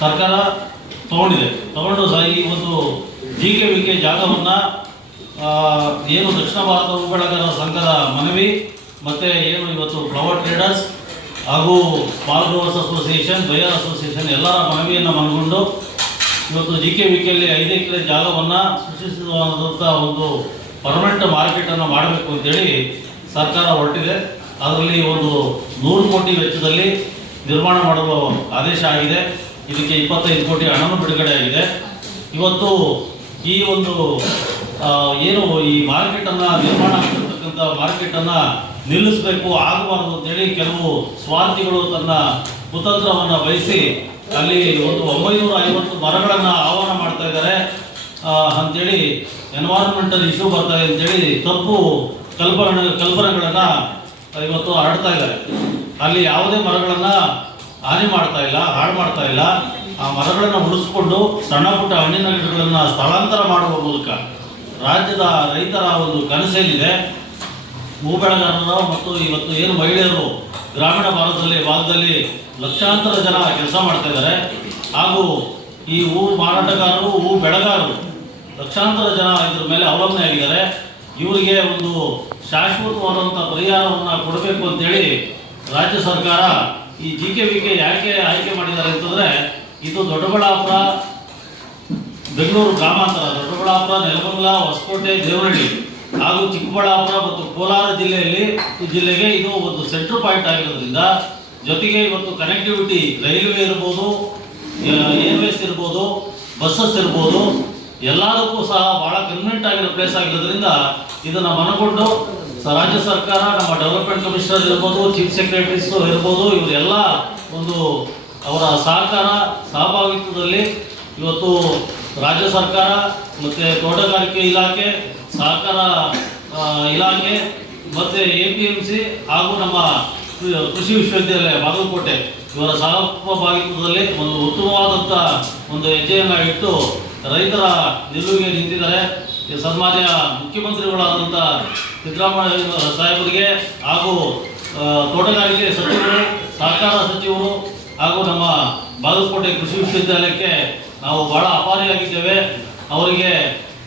ಸರ್ಕಾರ ತಗೊಂಡಿದೆ. ತಗೊಂಡು ಸಹ ಈ ಒಂದು ಜಿ ಕೆ, ವಿ ಕೆ ಜಾಗವನ್ನು ಏನು ದಕ್ಷಿಣ ಭಾರತ ಉಪಳಗರ ಸಂಘದ ಮನವಿ ಮತ್ತು ಏನು ಇವತ್ತು ಫ್ಲವರ್ ಟ್ರೇಡರ್ಸ್ ಹಾಗೂ small growers association buyer association ಎಲ್ಲರ ಮನವಿಯನ್ನು ಮನಗೊಂಡು ಇವತ್ತು ಜಿ ಕೆ, ವಿ ಕೆಯಲ್ಲಿ ಐದು ಎಕರೆ ಜಾಗವನ್ನು ಸೃಷ್ಟಿಸುವಂಥ ಒಂದು ಪರ್ಮನೆಂಟ್ ಮಾರ್ಕೆಟನ್ನು ಮಾಡಬೇಕು ಅಂತೇಳಿ ಸರ್ಕಾರ ಹೊರಟಿದೆ. ಅದರಲ್ಲಿ ಒಂದು ನೂರು ಕೋಟಿ ವೆಚ್ಚದಲ್ಲಿ ನಿರ್ಮಾಣ ಮಾಡಲು ಆದೇಶ ಆಗಿದೆ. ಇದಕ್ಕೆ ಇಪ್ಪತ್ತೈದು ಕೋಟಿ ಹಣವನ್ನು ಬಿಡುಗಡೆ ಆಗಿದೆ. ಇವತ್ತು ಈ ಒಂದು ಏನು ಈ ಮಾರ್ಕೆಟನ್ನು ನಿರ್ಮಾಣ ಆಗ್ತಿರ್ತಕ್ಕಂಥ ಮಾರ್ಕೆಟನ್ನು ನಿಲ್ಲಿಸಬೇಕು, ಆಗಬಾರ್ದು ಅಂತೇಳಿ ಕೆಲವು ಸ್ವಾರ್ಥಿಗಳು ತನ್ನ ಕುತಂತ್ರವನ್ನು ಬಯಸಿ ಅಲ್ಲಿ ಒಂದು ಒಂಬೈನೂರ ಐವತ್ತು ಮರಗಳನ್ನು ಆಹ್ವಾನ ಮಾಡ್ತಾ ಇದ್ದಾರೆ. ಅಂತೇಳಿ ಎನ್ವೈರನ್ಮೆಂಟಲ್ ಇಶ್ಯೂ ಬರ್ತಾ ಇದೆ ಅಂತೇಳಿ ತಪ್ಪು ಕಲ್ಪನೆ, ಕಲ್ಪನೆಗಳನ್ನು ಇವತ್ತು ಹರಡ್ತಾ ಇದ್ದಾರೆ. ಅಲ್ಲಿ ಯಾವುದೇ ಮರಗಳನ್ನು ಹಾನಿ ಮಾಡ್ತಾ ಇಲ್ಲ, ಹಾಳು ಮಾಡ್ತಾ ಇಲ್ಲ, ಆ ಮರಗಳನ್ನು ಉಳಿಸ್ಕೊಂಡು ಸಣ್ಣ ಪುಟ್ಟ ಹಣ್ಣಿನ ಗಿಡಗಳನ್ನು ಸ್ಥಳಾಂತರ ಮಾಡುವ ಮೂಲಕ ರಾಜ್ಯದ ರೈತರ ಒಂದು ಕನಸೇನಿದೆ. ಹೂ ಬೆಳೆಗಾರರು ಮತ್ತು ಇವತ್ತು ಏನು ಮಹಿಳೆಯರು ಗ್ರಾಮೀಣ ಭಾರತದಲ್ಲಿ, ಭಾಗದಲ್ಲಿ ಲಕ್ಷಾಂತರ ಜನ ಕೆಲಸ ಮಾಡ್ತಾ ಇದ್ದಾರೆ. ಹಾಗೂ ಈ ಹೂ ಮಾರಾಟಗಾರರು, ಹೂ ಬೆಳೆಗಾರರು ಲಕ್ಷಾಂತರ ಜನ ಇದ್ರ ಮೇಲೆ ಅವಲಂಬನೆ ಆಗಿದ್ದಾರೆ. ಇವರಿಗೆ ಒಂದು ಶಾಶ್ವತವಾದಂಥ ಪರಿಹಾರವನ್ನು ಕೊಡಬೇಕು ಅಂತೇಳಿ ರಾಜ್ಯ ಸರ್ಕಾರ ಈ ಜಿ ಕೆ ವಿ ಕೆ ಯಾಕೆ ಆಯ್ಕೆ ಮಾಡಿದ್ದಾರೆ ಅಂತಂದರೆ, ಇದು ದೊಡ್ಡಬಳ್ಳಾಪುರ, ಬೆಂಗಳೂರು ಗ್ರಾಮಾಂತರ, ದೊಡ್ಡಬಳ್ಳಾಪುರ, ನೆಲಮಂಗಲ, ಹೊಸಕೋಟೆ, ದೇವನಹಳ್ಳಿ ಹಾಗೂ ಚಿಕ್ಕಬಳ್ಳಾಪುರ ಮತ್ತು ಕೋಲಾರ ಜಿಲ್ಲೆಯಲ್ಲಿ ಜಿಲ್ಲೆಗೆ ಇದು ಒಂದು ಸೆಂಟ್ರ್ ಪಾಯಿಂಟ್ ಆಗಿರೋದ್ರಿಂದ ಜೊತೆಗೆ ಇವತ್ತು ಕನೆಕ್ಟಿವಿಟಿ ರೈಲ್ವೆ ಇರ್ಬೋದು ಏರ್ವೇಸ್ ಇರ್ಬೋದು ಬಸ್ಸಸ್ ಇರ್ಬೋದು, ಎಲ್ಲದಕ್ಕೂ ಸಹ ಭಾಳ ಕನ್ವೆಂಟ್ ಆಗಿರೋ ಪ್ಲೇಸ್ ಆಗಿರೋದ್ರಿಂದ ಇದನ್ನು ಮನಗೊಂಡು ರಾಜ್ಯ ಸರ್ಕಾರ, ನಮ್ಮ ಡೆವಲಪ್ಮೆಂಟ್ ಕಮಿಷನರ್ ಇರ್ಬೋದು ಚೀಫ್ ಸೆಕ್ರೆಟರೀಸ್ ಇರ್ಬೋದು ಇವರೆಲ್ಲ ಒಂದು ಅವರ ಸಹಕಾರ, ಸಹಭಾಗಿತ್ವದಲ್ಲಿ ಇವತ್ತು ರಾಜ್ಯ ಸರ್ಕಾರ ಮತ್ತು ತೋಟಗಾರಿಕೆ ಇಲಾಖೆ, ಸಹಕಾರ ಇಲಾಖೆ ಮತ್ತು ಎ ಪಿ ಎಂ ಸಿ ಹಾಗೂ ನಮ್ಮ ಕೃಷಿ ವಿಶ್ವವಿದ್ಯಾಲಯ ಬಾಗಲಕೋಟೆ ಇವರ ಸಹಭಾಗಿತ್ವದಲ್ಲಿ ಒಂದು ಉತ್ತಮವಾದಂಥ ಒಂದು ಹೆಜ್ಜೆಯನ್ನು ಇಟ್ಟು ರೈತರ ನಿಲುವಿಗೆ ನಿಂತಿದ್ದಾರೆ. ಸನ್ಮಾನ್ಯ ಮುಖ್ಯಮಂತ್ರಿಗಳಾದಂಥ ಸಿದ್ದರಾಮಯ್ಯ ಸಾಹೇಬರಿಗೆ ಹಾಗೂ ತೋಟಗಾರಿಕೆ ಸಚಿವರು, ಸಹಕಾರ ಸಚಿವರು ಹಾಗೂ ನಮ್ಮ ಬಾಗಲಕೋಟೆ ಕೃಷಿ ವಿಶ್ವವಿದ್ಯಾಲಯಕ್ಕೆ ನಾವು ಬಹಳ ಅಪಾರಿಯಾಗಿದ್ದೇವೆ. ಅವರಿಗೆ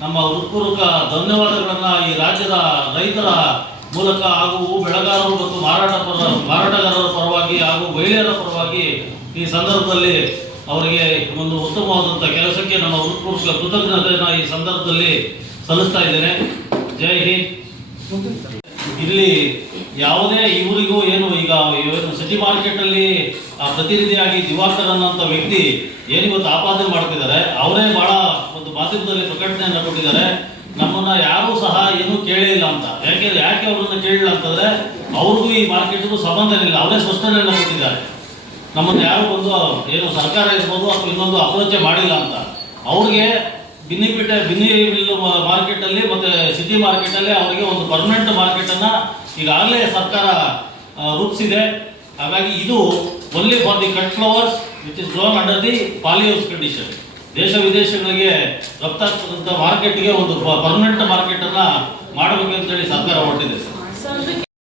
ನಮ್ಮ ಹೃತ್ಪೂರ್ವಕ ಧನ್ಯವಾದಗಳನ್ನು ಈ ರಾಜ್ಯದ ರೈತರ ಮೂಲಕ ಹಾಗೂ ಬೆಳೆಗಾರರು ಮತ್ತು ಮಾರಾಟ ಪರ, ಮಾರಾಟಗಾರರ ಪರವಾಗಿ ಹಾಗೂ ಮಹಿಳೆಯರ ಪರವಾಗಿ ಈ ಸಂದರ್ಭದಲ್ಲಿ ಅವರಿಗೆ ಒಂದು ಉತ್ತಮವಾದಂಥ ಕೆಲಸಕ್ಕೆ ನಮ್ಮ ಹೃತ್ಪೂರ್ವಕ ಕೃತಜ್ಞತೆಯನ್ನು ಈ ಸಂದರ್ಭದಲ್ಲಿ ಸಲ್ಲಿಸ್ತಾ ಇದ್ದೇನೆ. ಜೈ ಹಿಂದ್. ಇಲ್ಲಿ ಯಾವುದೇ ಇವರಿಗೂ ಏನು ಈಗ ಸಿಟಿ ಮಾರ್ಕೆಟಲ್ಲಿ ಆ ಪ್ರತಿನಿಧಿಯಾಗಿ ದಿವಾಕರ್ ಅನ್ನೋಂಥ ವ್ಯಕ್ತಿ ಏನಿವತ್ತು ಆಪಾದನೆ ಮಾಡ್ತಿದ್ದಾರೆ, ಅವರೇ ಬಹಳ ಒಂದು ಮಾಧ್ಯಮದಲ್ಲಿ ಪ್ರಕಟಣೆಯನ್ನು ಕೊಟ್ಟಿದ್ದಾರೆ. ನಮ್ಮನ್ನ ಯಾರೂ ಸಹ ಏನೂ ಕೇಳೇ ಇಲ್ಲ ಅಂತ. ಯಾಕೆ ಯಾಕೆ ಅವ್ರನ್ನ ಕೇಳಿಲ್ಲ ಅಂತಂದ್ರೆ ಅವ್ರಿಗೂ ಈ ಮಾರ್ಕೆಟ್ಗೂ ಸಂಬಂಧ ಇಲ್ಲ ಅವರೇ ಸ್ಪಷ್ಟನೆಯನ್ನು ಕೊಟ್ಟಿದ್ದಾರೆ. ನಮ್ಮನ್ನು ಯಾರು ಒಂದು ಏನು ಸರ್ಕಾರ ಇರ್ಬೋದು ಅಥವಾ ಇನ್ನೊಂದು ಅಪ್ರೋಚೆ ಮಾಡಿಲ್ಲ ಅಂತ. ಅವ್ರಿಗೆ ಬಿನ್ನಿಪಿಟ್ಟೆ ಬಿನ್ನಿ ಮಾರ್ಕೆಟಲ್ಲಿ ಮತ್ತು ಸಿಟಿ ಮಾರ್ಕೆಟಲ್ಲಿ ಅವರಿಗೆ ಒಂದು ಪರ್ಮನೆಂಟ್ ಮಾರ್ಕೆಟನ್ನು ಈಗಾಗಲೇ ಸರ್ಕಾರ ರೂಪಿಸಿದೆ. ಹಾಗಾಗಿ ಇದು only for the cut flowers which is grown under the polyhouse condition ದೇಶ ವಿದೇಶಗಳಿಗೆ ರಫ್ತಾಗ್ತಕ್ಕಂಥ ಮಾರ್ಕೆಟ್ಗೆ ಒಂದು ಪರ್ಮನೆಂಟ್ ಮಾರ್ಕೆಟನ್ನು ಮಾಡಬೇಕು ಅಂತೇಳಿ ಸರ್ಕಾರ ಹೊರಟಿದೆ ಸರ್